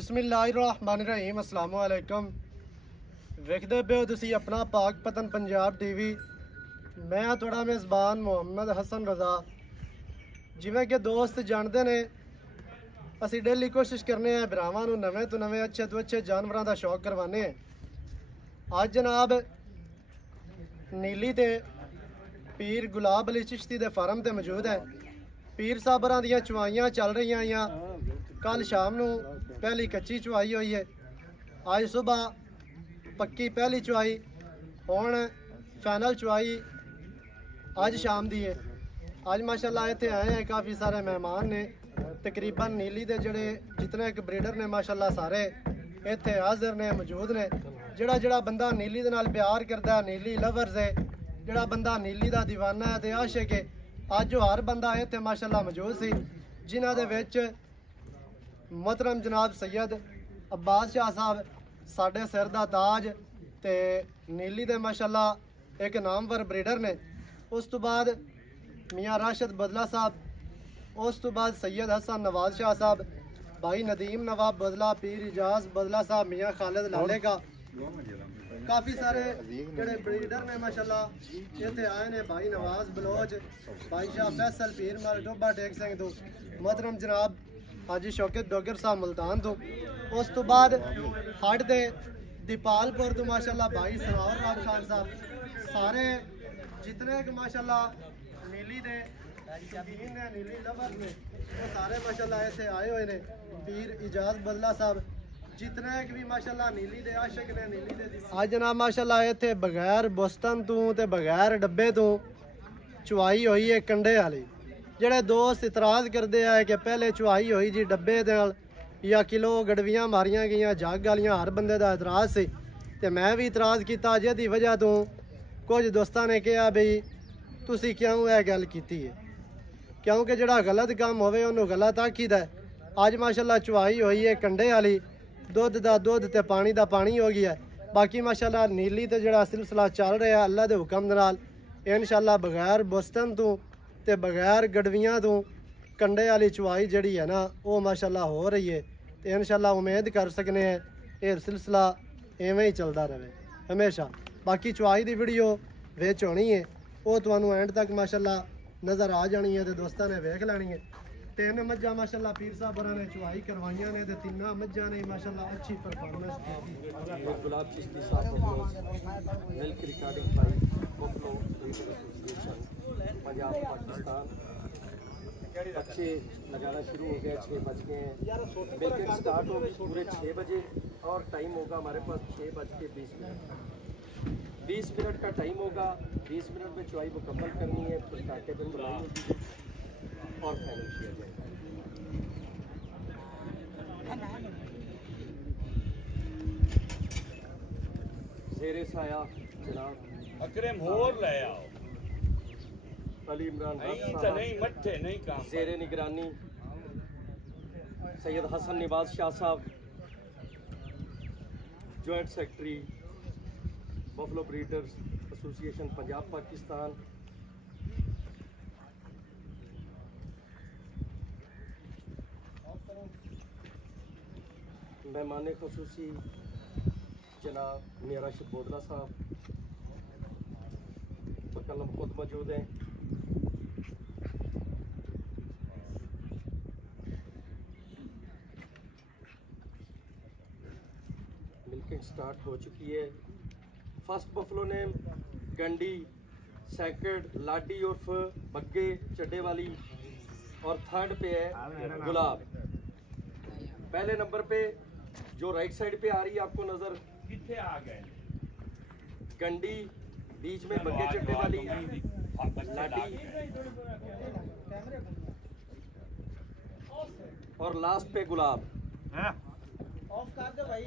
बिस्मिल्लाहिर्रहमानिर्रहीम अस्सलाम वालेकुम। वेखदे पे हो तुसी अपना पाक पतन पंजाब टीवी। मैं हाँ थोड़ा मेज़बान मुहम्मद हसन रज़ा। जिवें कि दोस्त जानते ने असी डेली कोशिश करने हैं भरावां नूं नवें तो नवें अच्छे तो अच्छे जानवरों का शौक करवाने हैं। अज जनाब नीली ते पीर गुलाब अली चिश्ती दे फार्म ते मौजूद है। पीर साहबरां दियां चवाइयां चल रही हैं। कल शाम नूं पहली कच्ची चवाई हुई है, अज सुबह पक्की पहली चवाई, हुण फाइनल चवाई अज शाम दी है। अज माशाल्लाह इत्थे आए हैं, काफ़ी सारे मेहमान ने, तकरीबन नीली दे जड़े जितने एक ब्रीडर ने माशाल्लाह सारे इत्थे हाजिर ने, मौजूद ने। जड़ा बंदा नीली दे नाल प्यार करदा है, नीली लवर्स है, जड़ा बंदा नीली दा दीवाना है ते आशिक है, अज जो हर बंदा इत्थे माशाल्लाह मौजूद सी, जिन्हां दे विच मोहतरम जनाब सैयद अब्बास शाह साहब साढ़े सिर दा ताज ते नीली दे माशाल्लाह एक नामवर ब्रीडर ने। उस तो बाद मियाँ राशिद बदला साहब, उस तो बाद सैयद हसन नवाज शाह साहब, भाई नदीम नवाब बदला, पीर इजाज बदला साहब, मियाँ खालिद लाले का, काफ़ी सारे जड़े ब्रीडर ने माशाल्लाह इत्थे आए ने। भाई नवाज बलोच, भाई शाह फैसल पीर माल टोबा टेक सिंह तो, मोहतरम जनाब हाजी शौकत डोगर साहब मुल्तान तो। उस तो बाद हट दे दीपालपुर तो माशाल्लाह भाई सनावर राम खान साहब, सारे जितने कि माशाल्लाह नीली दे शौकीन ने, नीली लवर ने, वो सारे माशाल्लाह ऐसे आए हुए ने। पीर इजाज बदला साहब, जितने कि भी माशाल्लाह नीली दे आशिक ने, नीली दे आज जनाब माशाल्लाह इत्थे बगैर बुस्तन तो ते बगैर डब्बे तो चवाई हुई है कंडे वाली। ਜਿਹੜੇ ਦੋਸਤ ਇਤਰਾਜ਼ ਕਰਦੇ ਆ ਕਿ ਪਹਿਲੇ ਚੁਆਈ ਹੋਈ ਜੀ ਡੱਬੇ ਦੇ ਨਾਲ ਜਾਂ ਕਿਲੋ ਗੜਵੀਆਂ ਮਾਰੀਆਂ ਗਈਆਂ ਜੱਗ ਵਾਲੀਆਂ, ਹਰ ਬੰਦੇ ਦਾ ਇਤਰਾਜ਼ ਸੀ ਤੇ ਮੈਂ ਵੀ ਇਤਰਾਜ਼ ਕੀਤਾ, ਜਿਹਦੀ ਵਜ੍ਹਾ ਤੋਂ ਕੁਝ ਦੋਸਤਾਂ ਨੇ ਕਿਹਾ ਬਈ ਤੁਸੀਂ ਕਿਉਂ ਇਹ ਗੱਲ ਕੀਤੀ ਹੈ, ਕਿਉਂਕਿ ਜਿਹੜਾ ਗਲਤ ਕੰਮ ਹੋਵੇ ਉਹਨੂੰ ਗਲਤ ਆਖੀਦਾ। ਅੱਜ ਮਾਸ਼ਾਅੱਲਾ ਚੁਆਈ ਹੋਈ ਹੈ ਕੰਡੇ ਵਾਲੀ, ਦੁੱਧ ਦਾ ਦੁੱਧ ਤੇ ਪਾਣੀ ਦਾ ਪਾਣੀ ਹੋ ਗਿਆ। ਬਾਕੀ ਮਾਸ਼ਾਅੱਲਾ ਨੀਲੀ ਤੇ ਜਿਹੜਾ ਸਿਲਸਿਲਾ ਚੱਲ ਰਿਹਾ ਅੱਲਾ ਦੇ ਹੁਕਮ ਦੇ ਨਾਲ ਇਨਸ਼ਾਅੱਲਾ ਬਗੈਰ ਬੁਸਤਨ ਤੋਂ ਤੇ ਬਗੈਰ ਗੜਵੀਆਂ ਤੋਂ ਕੰਡੇ ਵਾਲੀ ਚਵਾਈ ਜਿਹੜੀ ਹੈ ਨਾ ਉਹ ਮਾਸ਼ਾਅੱਲਾ ਹੋ ਰਹੀ ਹੈ ਤੇ ਇਨਸ਼ਾਅੱਲਾ ਉਮੀਦ ਕਰ ਸਕਨੇ ਆ ਇਹ ਸਿਲਸਿਲਾ ਐਵੇਂ ਹੀ ਚੱਲਦਾ ਰਹੇ ਹਮੇਸ਼ਾ। ਬਾਕੀ ਚਵਾਈ ਦੀ ਵੀਡੀਓ ਵਿੱਚ ਹੋਣੀ ਹੈ, ਉਹ ਤੁਹਾਨੂੰ ਐਂਡ ਤੱਕ ਮਾਸ਼ਾਅੱਲਾ ਨਜ਼ਰ ਆ ਜਾਣੀ ਹੈ ਤੇ ਦੋਸਤਾਂ ਨੇ ਵੇਖ ਲੈਣੀ ਹੈ। ਤਿੰਨ ਮੱਝਾਂ ਮਾਸ਼ਾਅੱਲਾ ਪੀਰ ਸਾਹਿਬ ਹੋਰਾਂ ਨੇ ਚਵਾਈ ਕਰਵਾਈਆਂ ਨੇ ਤੇ ਤਿੰਨਾਂ ਮੱਝਾਂ ਨੇ ਮਾਸ਼ਾਅੱਲਾ ਅੱਛੀ ਪਰਫਾਰਮੈਂਸ ਦਿੱਤੀ। Gulab Chishti Sahib milk recording by buffalo reader association Punjab Pakistan. बच्चे लगाना शुरू हो गया, 6 बज गए हैं, बिल्कुल स्टार्ट होगी पूरे 6 बजे और टाइम होगा हमारे पास 6:20। 20 मिनट का टाइम होगा, 20 मिनट में चुवाई मुकम्मल करनी है, फिर कांटे पर बुलाई होगी और फाइनल किया जाएगा। ज़ेरे साया जनाब अकरम होर ले आओ, अली इमरान नहीं मट्ठे नहीं काम, ज़ेरे निगरानी सैयद हसन नवाज शाह साहब, joint secretary buffalo breeders association Punjab Pakistan. मेहमान खसूसी जनाब मियां राशिद बोदला साहब बकलम खुद मौजूद हैं। मिल्किंग स्टार्ट हो चुकी है। फर्स्ट बफलो नेम गंडी, सेकंड लाडी उर्फ बग्गे चड्डे वाली और थर्ड पे है गुलाब। पहले नंबर पे जो राइट साइड पे आ रही है आपको नजर, कितने आ गए गंडी, बीच में बग्गे चड्डे वाली लाडी और लास्ट पे गुलाब। ऑफ कर दो भाई।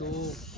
2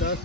10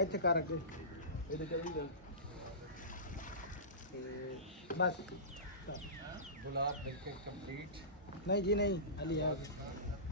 ਇੱਥੇ ਕਰ ਅੱਗੇ ਬਸ गुलाब बिल्कुल कंप्लीट ਨਹੀਂ ਜੀ ਨਹੀਂ ਹਲੀ ਆ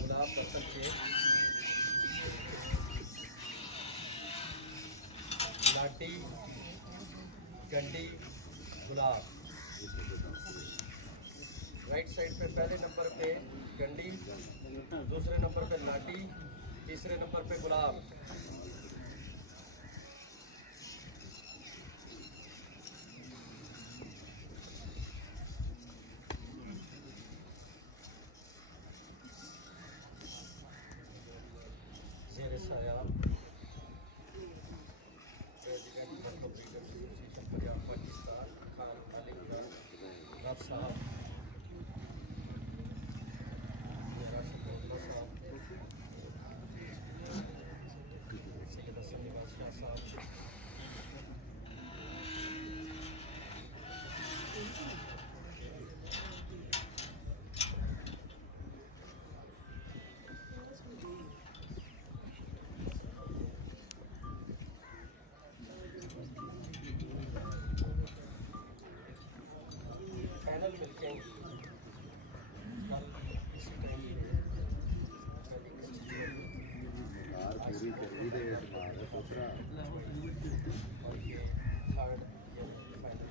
गुलाब बर्तन के लाटी गंडी गुलाब राइट साइड पे पहले नंबर पे गंडी, दूसरे नंबर पे लाटी, तीसरे नंबर पे गुलाब। ज़ेर साया पाकिस्तान खान अलीगढ़ रब साहब फाइनल मिलते हैं कल इसी टाइम और ये थर्ड फाइनल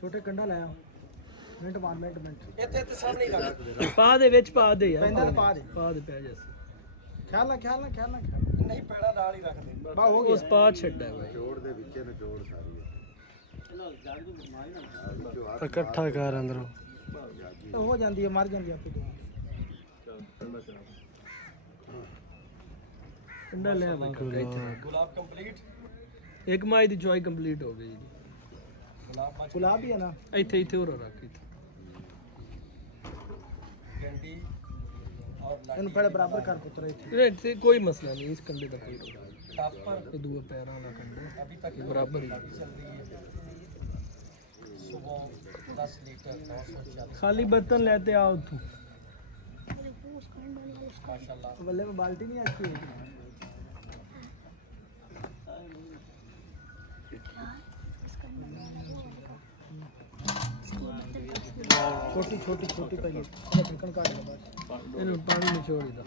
ਛੋਟੇ ਕੰਡਾ ਲਾਇਆ ਮਿੰਟ ਮਾਰ ਮਿੰਟ ਇੱਥੇ ਤੇ ਸਾਹਮਣੇ ਹੀ ਰੱਖ ਪਾ ਦੇ ਵਿੱਚ ਪਾ ਦੇ ਯਾਰ ਪੈਂਦਾ ਤਾਂ ਪਾ ਦੇ ਪਾ ਦੇ ਪੈ ਜਾ ਖਿਆਲ ਨਾਲ ਨਹੀਂ ਪੈੜਾ ਨਾਲ ਹੀ ਰੱਖ ਦੇ ਬਾ ਹੋ ਉਸ ਪਾ ਛੱਡਾ ਹੈ ਭਾਈ ਜੋੜ ਦੇ ਵਿੱਚ ਨਿਚੋੜ ਸਾਰੀ ਇਕੱਠਾ ਕਰ ਅੰਦਰੋਂ ਹੋ ਜਾਂਦੀ ਹੈ ਮਰ ਜਾਂਦੀ ਆਪੇ ਠੰਡਾ ਲੈ ਭਾਈ ਗੁਲਾਬ ਕੰਪਲੀਟ ਇੱਕ ਮਾਈ ਦੀ ਚੋਈ ਕੰਪਲੀਟ ਹੋ ਗਈ ਜੀ ਗੁਲਾਬ ਗੁਲਾਬ ਹੀ ਹੈ ਨਾ ਇੱਥੇ ਹੋਰ ਰੱਖ ਇੱਥੇ ਗੰਡੀ और ਇਹਨੂੰ ਪਹਿਲੇ ਬਰਾਬਰ ਕਰ ਪੁੱਤਰ ਇੱਥੇ ਇੱਥੇ ਕੋਈ ਮਸਲਾ ਨਹੀਂ ਇਸ ਕੰਡੇ ਦਾ ਕੋਈ ਰੋਲਾ ਨਹੀਂ टापर ਇਹ ਦੂਏ ਪੈਰਾਂ ਵਾਲਾ ਕੰਡਾ अभी तक बराबर ही। चल रही है सुबह 10 लीटर 940 ਖਾਲੀ ਬਰਤਨ ਲੈਤੇ ਆਓ ਤੂੰ माशाल्लाह ਬੱਲੇ में बाल्टी नहीं आती है छोटी छोटी छोटी पहले ढक्कन काट लो बस ਇਹਨੂੰ ਪਾਣੀ ਨਿਚੋੜ ਦਾ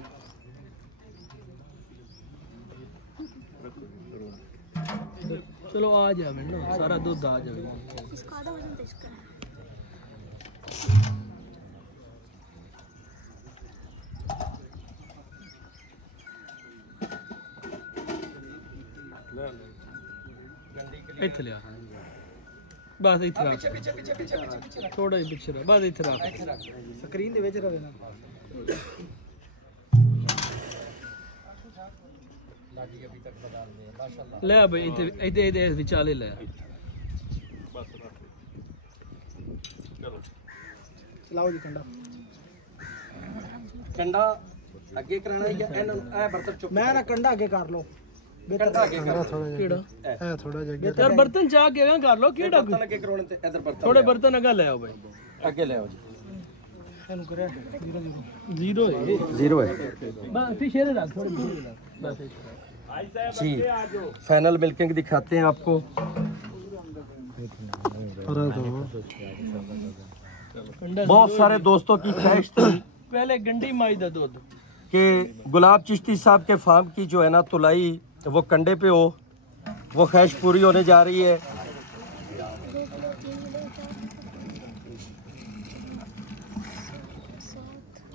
ਚਲੋ ਆ ਜਾਵੇ ਨਾ ਸਾਰਾ ਦੁੱਧ ਆ ਜਾਵੇ इसका आधा वजन तो इसका है गंडी के लिए ਇੱਥੇ ਲਿਆ ਬਸ ਇੱਥੇ ਰੱਖ पीछे पीछे पीछे पीछे पीछे पीछे ਥੋੜਾ ਜਿਹਾ ਪਿੱਛੇ ਰੱਖ ਬਸ ਇੱਥੇ ਰੱਖ रख रख स्क्रीन दे ਵਿੱਚ ਰਵੇ ਨਾ लाडी अभी तक बदल रही है माशाल्लाह ਲੈ ਬਈ ਇੱਥੇ ਵਿਚਾਲੇ ਲੈ ਚਲਾਓ ਜੀ ਕੰਡਾ कंडा ਅੱਗੇ ਕਰਾਣਾ ਜਾਂ ਇਹ ਬਰਤਨ ਚੁੱਕ ਮੈਂ ਨਾ ਕੰਡਾ ਅੱਗੇ ਕਰ ਲਓ ਕੰਡਾ ਅੱਗੇ ਕਰ ਕਿਹੜਾ ਇਹ ਥੋੜਾ ਜਿਹਾ ਯਾਰ ਬਰਤਨ ਚਾਹ ਕੇ ਐਂ ਕਰ ਲੋ ਕਿਹੜਾ ਬਰਤਨ ਅੱਗੇ ਕਰਾਉਣੇ ਤੇ ਇਧਰ ਬਰਤਨ ਥੋੜੇ ਬਰਤਨ ਅਗਾ ਲੈ ਆਓ ਬਈ ਅੱਗੇ ਲੈ ਆਓ ਜੀ ਇਹਨੂੰ ਕਰਿਆ 0 ਹੈ ਜ਼ੀਰੋ ਹੈ ਬਸ ਪਿੱਛੇ ਰੱਖ ਥੋੜੇ ਪਿੱਛੇ ਰੱਖ ਬਸ ਇੱਥੇ जी फाइनल मिल्किंग दिखाते हैं आपको बहुत सारे दोस्तों की ख्वाहिश थी पहले गंडी माई दा दूध कि गुलाब चिश्ती साहब के फार्म की जो है ना तुलाई वो कंडे पे हो, वो ख्वाहिश पूरी होने जा रही है। 2 किलो 3 किलो 7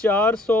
400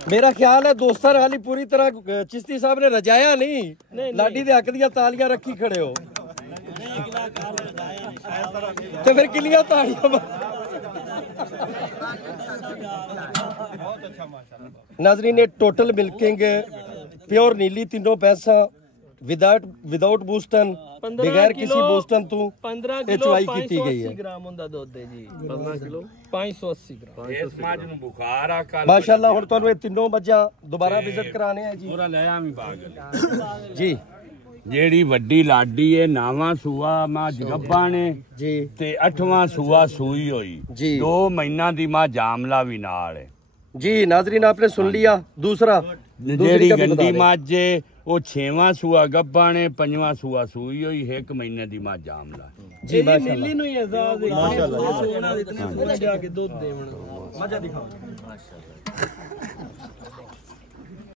मेरा ख्याल है दोस्तां नाल ही पूरी तरह चिश्ती साहब ने रजाया नहीं लाडी दे हक दियां तालियां रखी खड़े हो तो फिर किलियां तालियां नाजरीन टोटल मिल्किंग प्योर नीली तीनों पैसा विदाउट बूस्टन बगैर किसी बूस्टन तो 15 ਇਹ ਕਿਲੋ ਚਵਾਈ ਕੀਤੀ ਗਈ ਹੈ। 580 ਗ੍ਰਾਮ ਹੁੰਦਾ ਦੁੱਧ ਹੈ ਜੀ 15 ਕਿਲੋ 580 ਗ੍ਰਾਮ ਇਸ ਮੱਝ ਨੂੰ ਬੁਖਾਰ ਆ ਕੱਲ ਮਾਸ਼ਾਅੱਲਾ ਹੁਣ ਤੁਹਾਨੂੰ ਇਹ ਤਿੰਨੋਂ ਮੱਝਾਂ ਦੁਬਾਰਾ ਵਿਜ਼ਿਟ ਕਰਾਣੇ ਆ ਜੀ ਪੂਰਾ ਲੈ ਆਵੀਂ ਬਾਗ ਜੀ ਜਿਹੜੀ ਵੱਡੀ ਲਾਡੀ ਏ ਨਾਵਾਂ ਸੂਆ ਮੱਝ ਗੱਬਾਂ ਨੇ ਜੀ ਤੇ 8ਵਾਂ ਸੂਆ ਸੂਈ ਹੋਈ जी 2 ਮਹੀਨਾ ਦੀ ਮੱਝ ਜਾਮਲਾ ਵੀ ਨਾਲ ਹੈ जी नाजरीन आपने सुन लिया दूसरा ਜਿਹੜੀ ਗੰਦੀ ਮੱਝ ਏ ਉਹ 6ਵਾਂ ਸੂਆ ਗੱਬਾਂ ਨੇ 5ਵਾਂ ਸੂਆ ਸੂਈ ਹੋਈ 1 ਮਹੀਨੇ ਦੀ ਮੱਝ ਜਾਮਲਾ जी ਨੀਲੀ ਨੂੰ ਹੀ ਆਜ਼ਾਦ ਹੈ ਮਾਸ਼ਾਅੱਲਾ ਸੋਨਾ ਇਤਨੇ ਸੋਨਾ ਜਾ ਕੇ ਦੁੱਧ ਦੇਵਣ ਮੱਝਾਂ ਦਿਖਾਓ